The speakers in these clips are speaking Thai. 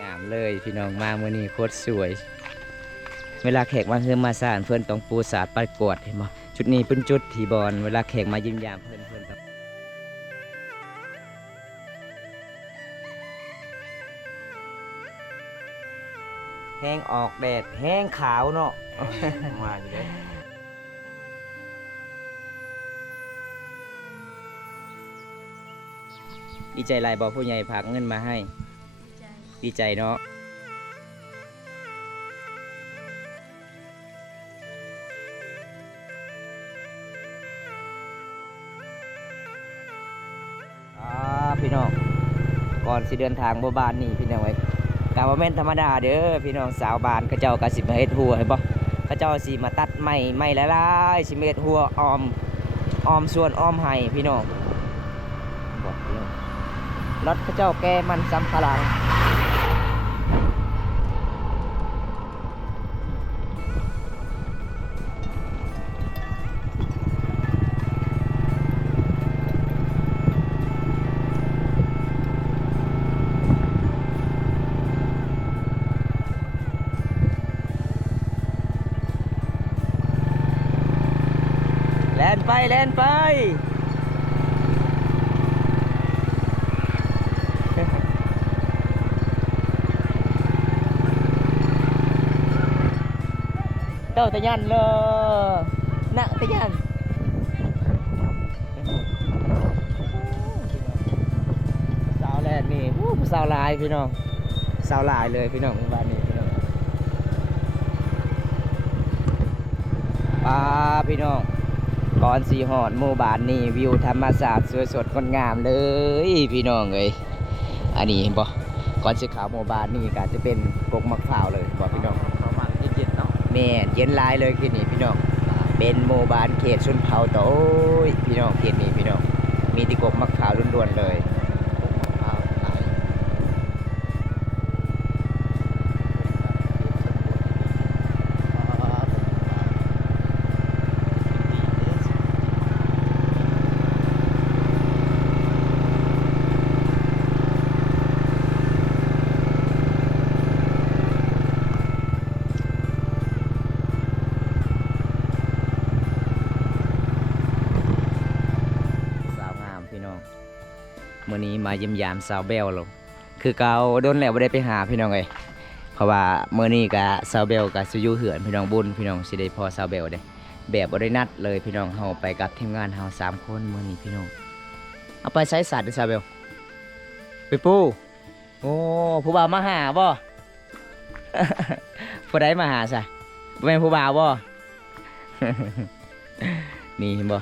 งามเลยพี่น้องมาเมื่อนี้โคตรสวยเวลาแขกมาเฮือมาสานเพื่อนต้องปูสาดปัดกวดเห็นบ่จุดนี้เป็นจุดที่บอลเวลาแขกมายิ้มยามเพื่อนต้องแห้งออกแดดแห้งขาวเนาะมาอยู่เลยดีใจหลายบอกผู้ใหญ่พากเงินมาให้ดีใจเนาะพี่น้องก่อนสิเดินทางบ่บ้านนี่พี่น้องไว้กะว่าแม่นธรรมดาเด้อพี่น้องสาวบ้านเขาเจ้าก็สิมาเฮ็ดหัวเห็นบ่เขาเจ้าสิมาตัดไม้หลายๆสิมาเฮ็ดหัวอ้อมส่วนอ้อมไห้พี่น้องบอกพี่น้องรถเขาเจ้าแก้มันสำปะหลังแล่นไปเต้าตะยันเลยนักตะยันสาวแลนนี่ผู้สาวลายพี่น้องสาวลายเลยพี่น้องบ้านนี้พี่น้องป้าพี่น้องก่อนสีหอดหมู่บ้านนี่วิวธรรมศาสตร์สวยสดงดงามเลยพี่น้องเอ้ยอันนี้เห็นบ่ก่อนสีขาวหมู่บ้านนี่ก็จะเป็นกกมะพร้าวเลยบ่พี่น้องประมาณเย็นๆเนาะแม่เย็นลายเลยคือนี่พี่น้องเป็นหมู่บ้านเขตชนเผ่าโต้ยพี่น้องเขตนี้พี่น้องมีที่กกมะพร้าวล้วนๆเลยมื่อนี้มาเยี่ยมยามสาวเบลลงคือเกาโดนแล้วไม่ได้ไปหาพี่น้องเลยเพราะว่าเมื่อนี้กับสาวเบลกับสุยูเหือนพี่น้องบุญพี่น้องสิได้พอสาวเบลได้แบบบ่ได้นัดเลยพี่น้องเฮาไปกับทีมงานเฮา3 คนเมื่อนี้พี่น้องเอาไปใช้สัตว์ด้วยสาวเบลไปปูโอ้ผู้บ่าวมาหาบ่ ผู้ใดมาหาซะบ่แม่นผู้บ่าวบ่ นี่เห็นบ่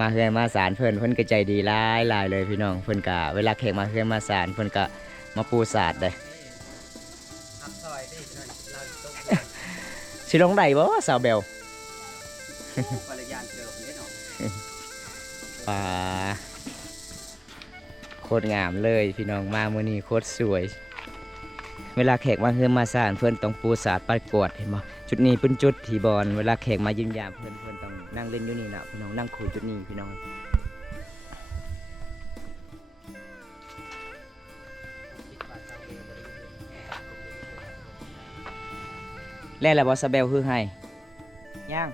มาเฮือนมาศาลเพิ่นก็ใจดีหลายเลยพี่น้องเพิ่นก็เวลาแขกมาเฮือนมาศาลเพิ่นก็มาปูศาสตร์ได้สิลงได้บ่สาวเบลป่าโคตรงามเลยพี่น้องมามื้อนี้โคตรสวยเวลาแขกมาเฮือนมาศาลเพิ่นต้องปูศาสตร์ปัดกวดเห็นบ่จุดนี้เป็นจุดที่บอลเวลาแขกมายิ้มยามเพื่อนต้องนั่งเล่นอยู่นี่แหละพี่น้องนั่งคุยจุดนี้พี่น้องแล้วล่ะบอสเบลคือให้ย่าง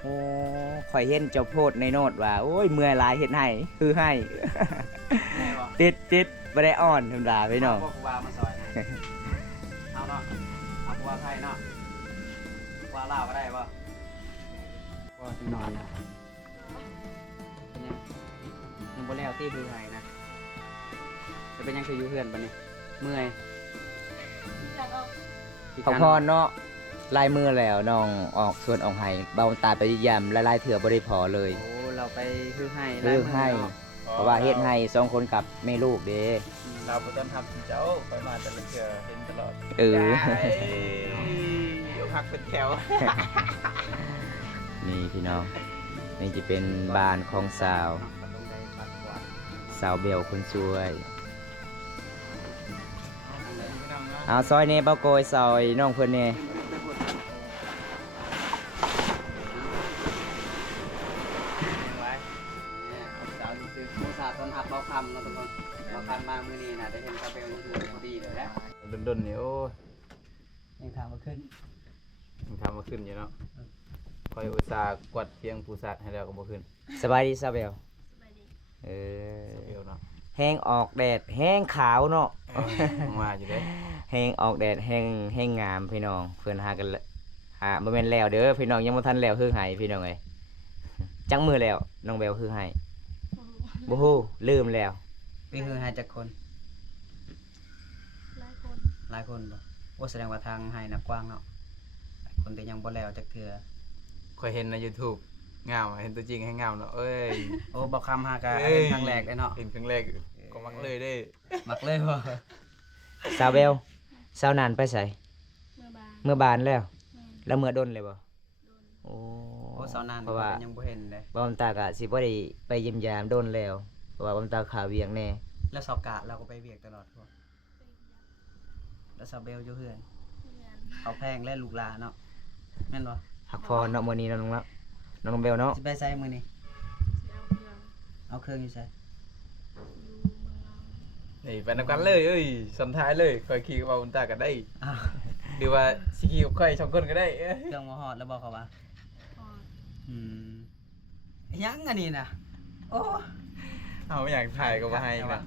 โอ้ข่อยเห็นเจ้าโพดในโนดว่าโอ้ยเมื่อยลายเห็นให้คือให้ ติดไม่ได้อ่อนธรรมดาพี่น้องเอาเนาะเอาว่าไทยเนาะว่าลาวก็ได้ป่ะว่าจะนอนนะเป็นยังบ่แล้วที่คือไงนะจะเป็นยังคืออยู่เพื่อนปะเนี่ยเมื่อย เขาพรเนาะลายมือแล้วน้องออกส่วนออกให้เบาตาไปยำละลายเถื่อบริพอเลยโอ้เราไปคือให้เพราะว่าเฮ็ดให้2 คนกับแม่ลูกเด้เราบ่ต้องทำเจ้าคอยมาแต่ละเทื่อเห็นตลอดพักเป็นแถว นี่พี่น้องนี่จะเป็นบ้านของสาวเบลคนสวยเอาซอยเน่เบาโกยซอยน้องเพื่อนเน่สาวซื้อสาวต้นหักเบาคำเนาะ นาะทุกคนเราผ่านมามื้อนี้น่ะได้เห็นคาเฟ่นี่คือพอดีเลยแหละ ดนๆนี่โอ้ย ยังถามว่าขึ้น มันทำมาขึ้นอยู่เนาะคอยอุตส่าห์กวาดเพียงผู้สัตว์ให้แล้วก็บ่ขึ้น สบายดีซาเบลเออ เดียวเนาะ แห้งออกแดดแห้งขาวเนาะ ผมว่าอยู่เด้ แห้งออกแดดแห้งงามพี่น้องเพิ่นหากันละบ่แม่นแล้วเด้อพี่น้องยังบ่ทันแล้วคือไห้พี่น้องเอ้ยจังมือแล้วน้องเบลคือไห้บ่ฮู้ลืมแล้ว นี่คือหายจากคน หลายคน หลายคนบ่โอ้แสดงว่าทางหายนักกว้างเนาะหลายคนแต่ยังบ่แล้วจักเทื่อ คอยเห็นใน YouTube งามเห็นตัวจริงให้งามเนาะเอ้ย โอ้บ่คำหากะ เอ้ย เป็นครั้งแรกเลยเนาะ เห็นครั้งแรกก็มักเลยเด้ มักเลยบ่ สาวเบลสาวนานไปไส เมื่อบาน เมื่อบานแล้ว แม่ แล้วเมื่อดนเลยบ่ โดน โอ้ โอ้สาวนาน เพราะว่า ยังบ่เห็นเลย บอมตากะสิบ่ได้ไปเยี่ยมยามโดนแล้วเพราะว่าบอมตาขาเวียงแน่ แล้วสอบกะเราก็ไปเวียกตลอดบ่แล้วสาวเบลอยู่เฮือน เพื่อน เขาแพงและลูกหลานเนาะแม่นบ่ พักพรเนาะมื้อนี้เนาะน้องละน้องเบลเนาะ สิไปไสมื้อนี้ สิเอาเครื่องเอาเครื่องอยู่ไส อยู่เมืองเรา นี่ไปนำกันเลยเอ้ยสันท้ายเลยคอยขี่กับว่าอุนตากันได้ อ้าว หรือว่าสิขี่กับใครสองคนก็ได้เอ้ย เครื่องบ่ฮอดแล้วบ่เขาว่า พอด อืมยังอันนี้น่ะโอ้ เอาไม่อยากถ่ายก็มาให้นะ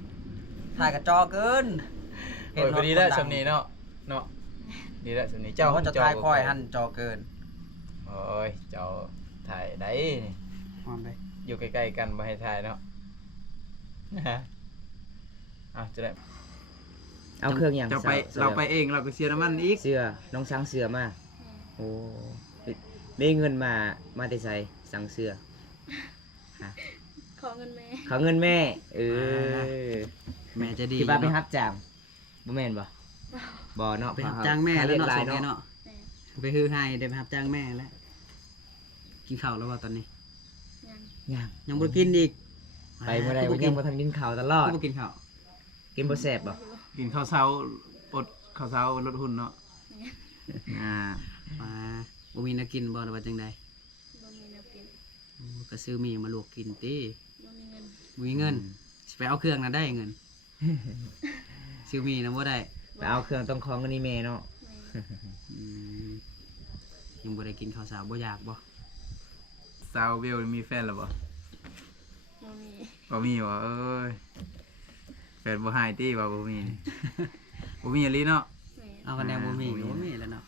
ถ่ายกับจอเกิน โอ้ยพอดีแล้วสำนีเนาะเนาะดีแล้วสำนีเจ้า เจ้าจะถ่ายค่อยหั่นจอเกิน โอ้ยเจ้าถ่ายได้นี่ ฮอนไป อยู่ใกล้ๆกันมาให้ถ่ายเนาะนะฮะจะได้ เอาเครื่องหยัง จะไป สว เราไปเองเราก็เสียน้ำมันอีก เสื้อน้องสั่งเสื้อมา แม่ โอ้ได้เงินมาแต่ไสสั่งเสื้อ ขอเงินแม่ เขาเงินแม่เออ แม่จะดี ที่บ้านไปรับจ้างบ่แม่นบ่บ่เนาะ ไปรับจ้างแม่แล้วเนาะ หลาย ส่งแม่ เนาะ เนาะ แม่ ไปฮือให้ได้ไปรับจ้างแม่แล้วกินข้าวแล้วบ่ตอนนี้ ยังยัง ยังบ่กินอีก ไปเมื่อใด บ่ บ่ กิ ยั น งบ่ทันกินข้าวตลอด บ่กินข้าว กินบ่แซ่บบ่ กินข้าวเช้าอดข้าวเช้าลดหุ่นเนาะ อ่ามาบ่มีแน้กินบ่หรือว่าจังได๋ บ่มีแนวกิน ก็ซื้อหมีมาลวกกินติ บ่มีเงิน บ่มีเงินสิไปเอาเครื่องน่ะได้เงิน ซื้อหมีน่ะบ่ได้ ไปเอาเครื่องต้องของกันนี่แม่เนาะ แม่ อืมยังบ่ได้กินข้าวสาวบ่อยากบ่ สาวเบลมีแฟนหรือเปล่า บ่มี บ่มีวะเอ้ยแฟนบ่หายตี้ว่าบ่มีนี่ บ่มีอะไรเนาะ แม่ เอากันแนวบ่มี บ่มี ก็บ่มีแล้วเนาะ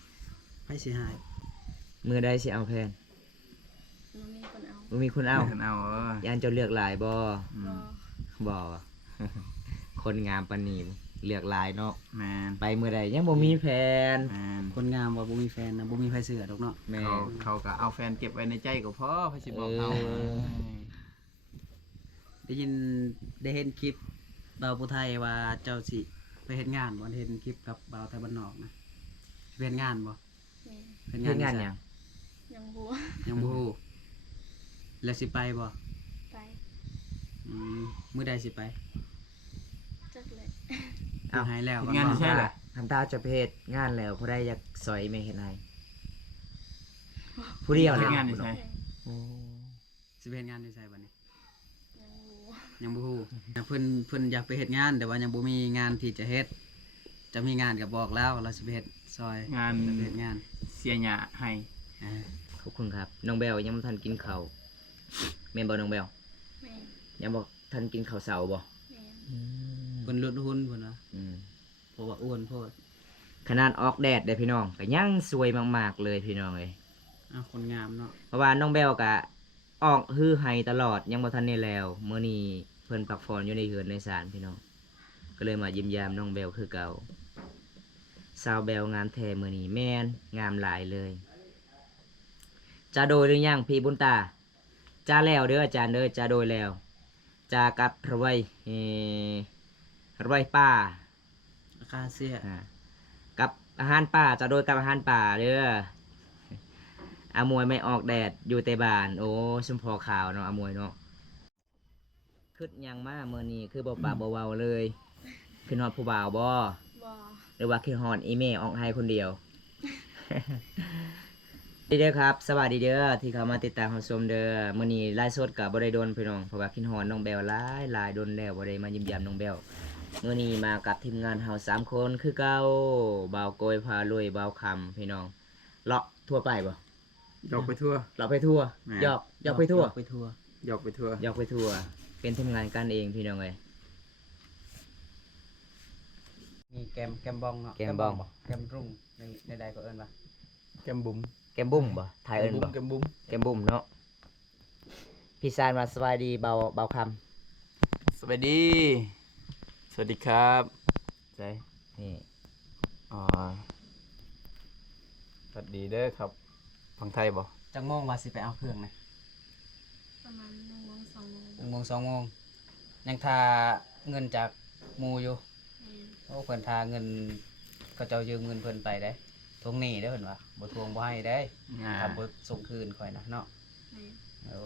ไผสิหาย มื้อใดสิเอาแพน บ่มีคนเอา บ่มีคนเอา คนเอาเอ้ย ยานเจ้าเลือกหลายบ่ อื บ่ ม บ่ คนงามปานนี้เลือกหลายเนาะ แมน ไปมื้อใดยังบ่มีแฟน แมน คนงามว่าบ่มีแฟนนะบ่มีไผเสือดอกเนาะ แม่ เขาก็เอาแฟนเก็บไว้ในใจก็พอพอสิบอกเอา ได้ยินได้เห็นคลิปบ่าวผู้ไทยว่าเจ้าสิไปเฮ็ดงานบ่ได้เห็นคลิปกับบ่าวไทยบ้านนอกนะสิไปเฮ็ดงานบ่ แม่ เฮ็ด เฮ็ดงาน ที่ ห ไส ยัง ยังบัว ยังบ่ฮู้แล้วสิไปบ่ ไป อืมมื้อใดสิไป จักเลย อ้าว หายแล้ว งานใช่แหละ ทำตาจะไปเฮ็ดงานแล้วผู้ใดอยากสอยแม่เฮ็ดให้ผู้เดียว เฮ็ เนี่ย ดงานนี่ใช่ แม่ โอ้ สิไปเฮ็ดงานอยู่ไสบัดนี้ ยังบัว ยังบ่ฮู้เพิ่นอยากไปเฮ็ดงาน แต่ว่ายังบ่มีงานที่จะเฮ็ดจะมีงานก็บอกแล้วเราสิไปเฮ็ดซอย งาน ไปเฮ็ดงาน เสียหยาให้ อ่า ขอบคุณครับน้องเบลยังบ่ทันกินข้าวแม่นบ่น้องเบล แม่ ยังบ่ทันกินข้าวเช้าบ่ แม่ เพิ่นลดหุ่นเพิ่นว่า อืม เพราะว่าอ้วนโพด ขนาดออกแดดเด้อพี่น้องก็ยังสวยมากๆเลยพี่น้องเอ้ย อ้าวคนงามเนาะ เพราะว่าน้องเบลก็ออกฮือไห้ตลอดยังบ่ทันได้แล้วมื้อนี้เพิ่นพักผ่อนอยู่ในเฮือนในศาลพี่น้องก็เลยมายิ้มยามน้องเบลคือเก่าสาวเบลงามแท้มื้อนี้แม่นงามหลายเลยจะโดยหรือยังพี่บุญตาจะแล้วเด้ออาจารย์เด้อจะโดยแล้วจะกับระไว้ระไว้ป้า อาคาเซีย กับอาหารป่าจะโดยกับอาหารป่าเด้ออามวยไม่ออกแดดอยู่แต่บ้าน โอ้ชมพอขาวเนาะอามวยเนาะขึ้นยังมาเมื่อนี้คือบ่ปากบ่เว้าเลยขึ้นฮอดผู้บ่าวบ่ บ่ หรือว่าขึ้นฮอดอีเมออกให้คนเดียว ดีเด้อครับสวัสดีเด้อที่เข้ามาติดตามรับชมเด้อมื้อนี้ไลฟ์สดกับบ่ได้โดนพี่น้องเพราะว่าคิดฮอดน้องแบวหลายโดนแล้วบ่ได้มาเยี่ยมยามน้องแบวมื้อนี้มากับทีมงานเฮา3คนคือเก่าบ่าวโกยพาลุยบ่าวคำพี่น้องเลาะทั่วไปบ่ หยอกไปทั่ว เลาะไปทั่ว แม่ หยอกไปทั่ว ไปทั่ว หยอกไปทั่ว หยอกไปทั่วเป็นทีมงานกันเองพี่น้องเอ้ย มีแกมบองเนาะ แกมบ้อง แกมรุ่งในใดก็เอิ้นว่า แกมบุ๋ม แกมบุ้มบ่ไทยเอิ้นบ่ แกมบุ๋ม แกมบุ้มเนาะพี่ซานมาสบายดีเบาคำ สวัสดี สวัสดีครับใจ นี่ อ๋อสวัสดีเด้อครับฟังไทยบ่ จังโมงว่าสิไปเอาเครื่องนะ ประมาณ1 โมง 2 โมง 1 โมง 2 โมงยังทาเงินจากหมู่อยู่ แม่น โอ้เพิ่นทาเงินก็เจ้ายืมเงินเพิ่นไปได้ทวงหนี้เด้อเพิ่นว่าบ่ทวงบ่ให้ได้ถ้าบ่ส่งคืนข่อยนะเนาะ แม่น โอ้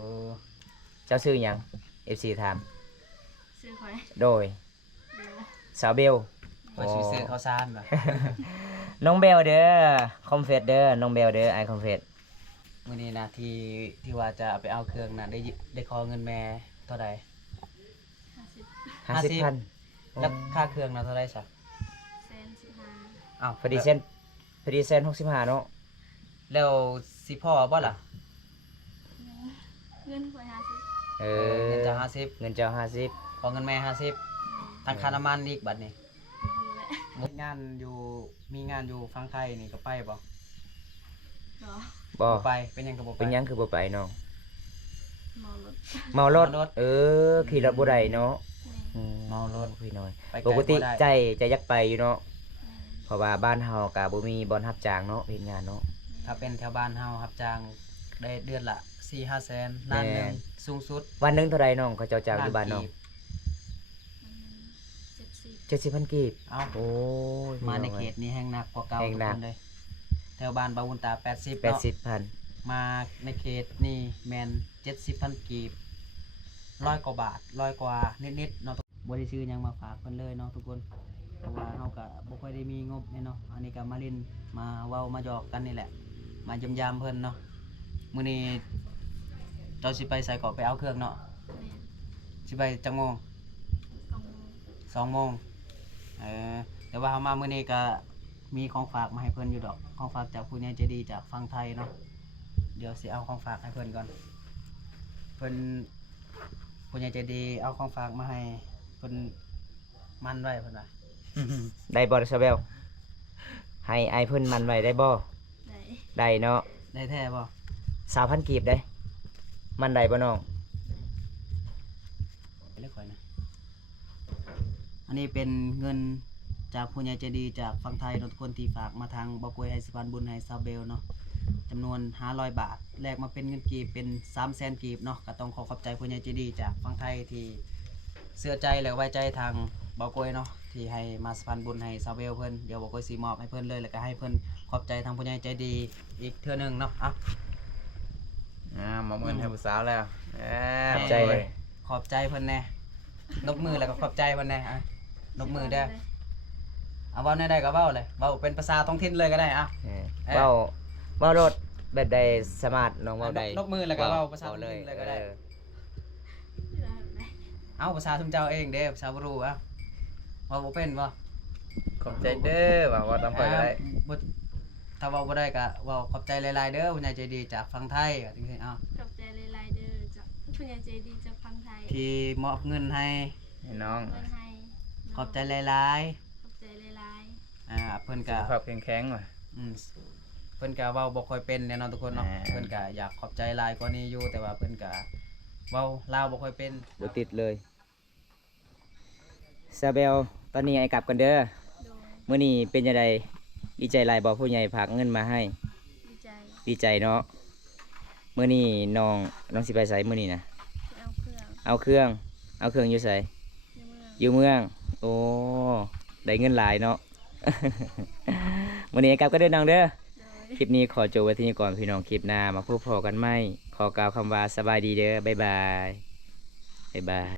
เจ้าชื่อหยัง FC ถาม ซื้อข่อย โดย เดี๋ยว สาวเบล ข่อยสิซื้อข้าวสารว่ะ น้องเบลเด้อคอมเฟสเด้อน้องเบลเด้อไอคอมเฟส มื้อนี้นะที่ว่าจะเอาไปเอาเครื่องน่ะได้ขอเงินแม่เท่าใด 50 50,000 แล้วค่าเครื่องน่ะเท่าใดซะ แสน15 อ้าว พอดีเซน65เนาะ แล้วสิพ่อบ่ล่ะ เงินข่อย50 เอ เงินจะ เงินเจ้า 50ขอเงินแม่50ทางค่าน้ำมันอีกบัดนี้ และ มีงานอยู่ฝั่งไทยนี่ก็ไปบ่ รอ 50บ่ ไปเป็นหยังก็บ่ไป เป็นหยังคือบ่ไปน้อง เมารถ เมารถ เมารถ ขี่รถบ่ได้เนาะ แม่น เมารถ พี่น้อย ไปไล ปกติ บ่ได้ ใจอยากไปอยู่เนาะ แม่น เพราะว่าบ้านเฮาก็บ่มีบ่อนรับจ้างเนาะเฮ็ดงานเนาะ ถ้าเป็นแถวบ้านเฮารับจ้างได้เดือนละ 4-5 แสนล้านหนึ แม่ งสูงสุด วันหนึงเท่าใดน้องเขาเจ้าจ้างอยู่บ้านน้อง กีบ มัน70 70,000กีบ เอ้า โอ้ย มาในเขตนี้แห้งหนักกว่าเก่า แห้งหนัก ทุคนเลยแถวบ้านบาวุนตา80เนาะ 80,000 มาในเขตนี่แมน70,000กีบ100 กว่าบาท100 กว่านิดๆเนาะบ่ได้ซื้อหยังมาฝากเพิ่นเลยเนาะทุกคนเพราะว่าเฮาก็บ่ค่อยได้มีงบเนี่ยเนาะอันนี้ก็มาเล่นมาเว้ามาหยอกกันนี่แหละ มายำยามเพิ่นเนาะมื้อนี้เจ้าสิไปใส่เกาะไปเอาเครื่องเนาะ แม่น สิไปจักโมง 2 โมง 2 โมงแต่ว่าเฮามามื้อนี้ก็มีของฝากมาให้เพิ่นอยู่ดอกของฝากจากผู้ใหญ่ใจดีจากฝั่งไทยเนาะเดี๋ยวสิเอาของฝากให้เพิ่นก่อนเพิ่นผู้ใหญ่ใจดีเอาของฝากมาให้เพิ่นมันไว้เพิ่นว่า ได้บ่ซะเบลให้ไอายเพิ่นมันไว้ได้บ่ ได้ ได้เนาะ ได้แท้บ่ 3,000กีบได้ มันได้บ่น้อง เรียกข่อยนะอันนี้เป็นเงินจากผู้ใหญ่ใจดีจากฝั่งไทยทุกคนที่ฝากมาทางบ่กวยให้สะพานบุญให้ซาเบลเนาะจำนวน500 บาทแลกมาเป็นเงินกีบเป็น300,000กีบเนาะก็ต้องขอบใจผู้ใหญ่ใจดีจากฝั่งไทยที่เชื่อใจและไว้ใจทางบ่กวยเนาะที่ให้มาสะพานบุญให้ซาเบลเพิ่นเดี๋ยวบ่กวยสิมอบให้เพิ่นเลยแล้วก็ให้เพิ่นขอบใจทางผู้ใหญ่ใจดีอีกเทื่อหนึงเนาะอ่ะ มอบเงินให้ผู้สาวแล้วขอบใจเลย ขอบใจเพิ่นแน่นกมือแล้วก็ขอบใจเพิ่นแน่อ่ะนกมือเด้อเอาเว้าได้ก็เว้าเลยเว้าเป็นภาษาท้องถิ่นเลยก็ได้อ่ะ เออเว้ารถแบบใดสามารถน้องเว้าได้ นกมือแล้วก็เว้าภาษาท้อง เลย ถิ่นเลยก็ได้ ได้ เอาภาษาทุ่มเจ้าเองเด้ภาษาบ่รู้อ่ะเว้าบ่เป็นบ่ ขอบใจเด้อว่าตามไปก็ได้ บ่ถ้าเว้าบ่ได้ก็เว้าขอบใจหลายๆเด้อผู้ใหญ่ใจดีจากฝั่งไทยก็จังซี่เอา ขอบใจหลายๆเด้อจากผู้ใหญ่ใจดีจากฝั่งไทย ที่มอบเงินให้ ให้น้อง เงินให้ ขอบใจหลาย ขอบใจหลาย เพิ่น สุ ก็ ขภาพแข็งๆว่ะ อืมเพิ่นก็เว้าบ่ค่อยเป็นแน่นอนทุกคนเนาะ แหม เพิ่นก็อยากขอบใจหลายกว่านี้อยู่แต่ว่าเพิ่นก็เว้าลาวบ่ค่อยเป็น บ่ติดเลยซาเบลตอนนี้ไอ้กลับกันเด้อ ๆโดย มื้อนี้เป็นจังไดดีใจหลายบ่ผู้ใหญ่ฝากเงินมาให้ ดีใจ ดีใจเนาะมื้อนี้น้องสิไปไสมื้อนี้นะ ที่เอาเครื่อง เอาเครื่องอยู่ไส ในเมืองอยู่เมือง โอ้ ได้เงินหลายเนาะ วันนี้กลับก็เดินน้องเด้อ โดย คลิปนี้ขอจบไว้ที่นี่ก่อนพี่น้องคลิปหน้ามาพบพอกันไหมขอกล่าวคำว่าสบายดีเด้อ บ๊ายบาย บ๊ายบาย